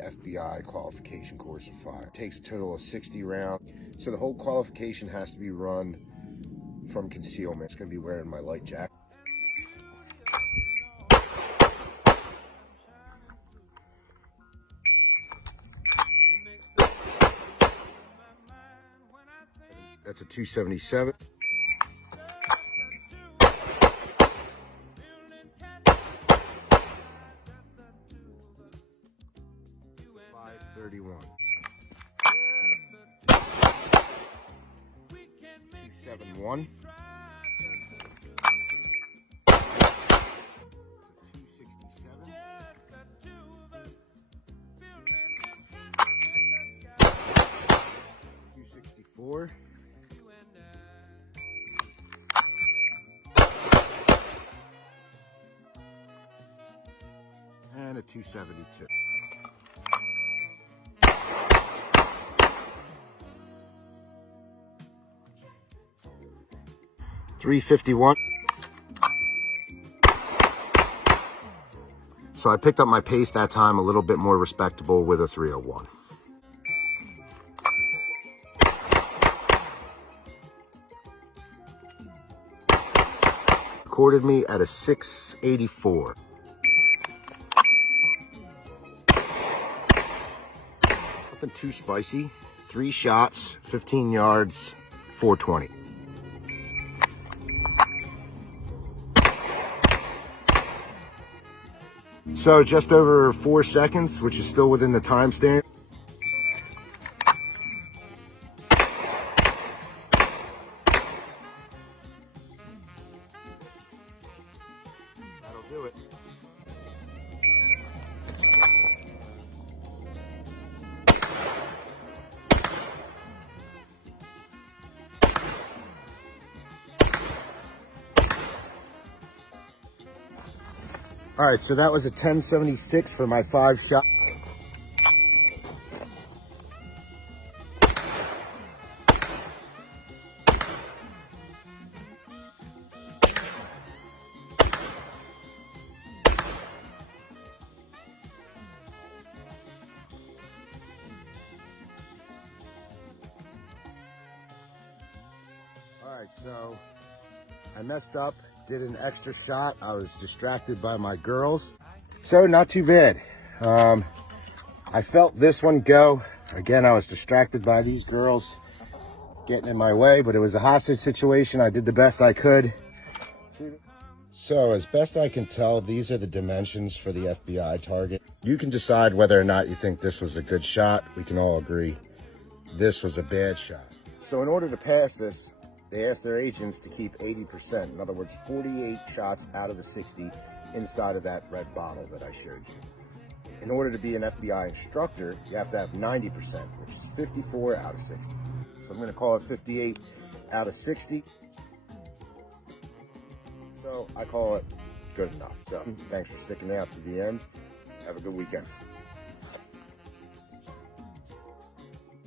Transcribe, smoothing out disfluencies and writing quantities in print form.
FBI qualification course of fire. It takes a total of 60 rounds. So the whole qualification has to be run from concealment. It's going to be wearing my light jacket. That's a 277. $531. 271. 267. 264. And a 272. $351. So I picked up my pace that time a little bit more respectable with a 301. Recorded me at a 684. Nothing too spicy. 3 shots, 15 yards, 420. So just over 4 seconds, which is still within the timestamp. That'll do it. All right, so that was a 1076 for my 5 shot. All right, so I messed up. Did an extra shot. I was distracted by my girls. So not too bad. I felt this one go. Again, I was distracted by these girls getting in my way, but it was a hostage situation. I did the best I could. So as best I can tell, these are the dimensions for the FBI target. You can decide whether or not you think this was a good shot. We can all agree this was a bad shot. So in order to pass this, they asked their agents to keep 80%. In other words, 48 shots out of the 60 inside of that red bottle that I showed you. In order to be an FBI instructor, you have to have 90%, which is 54 out of 60. So I'm going to call it 58 out of 60. So I call it good enough. So thanks for sticking out to the end. Have a good weekend.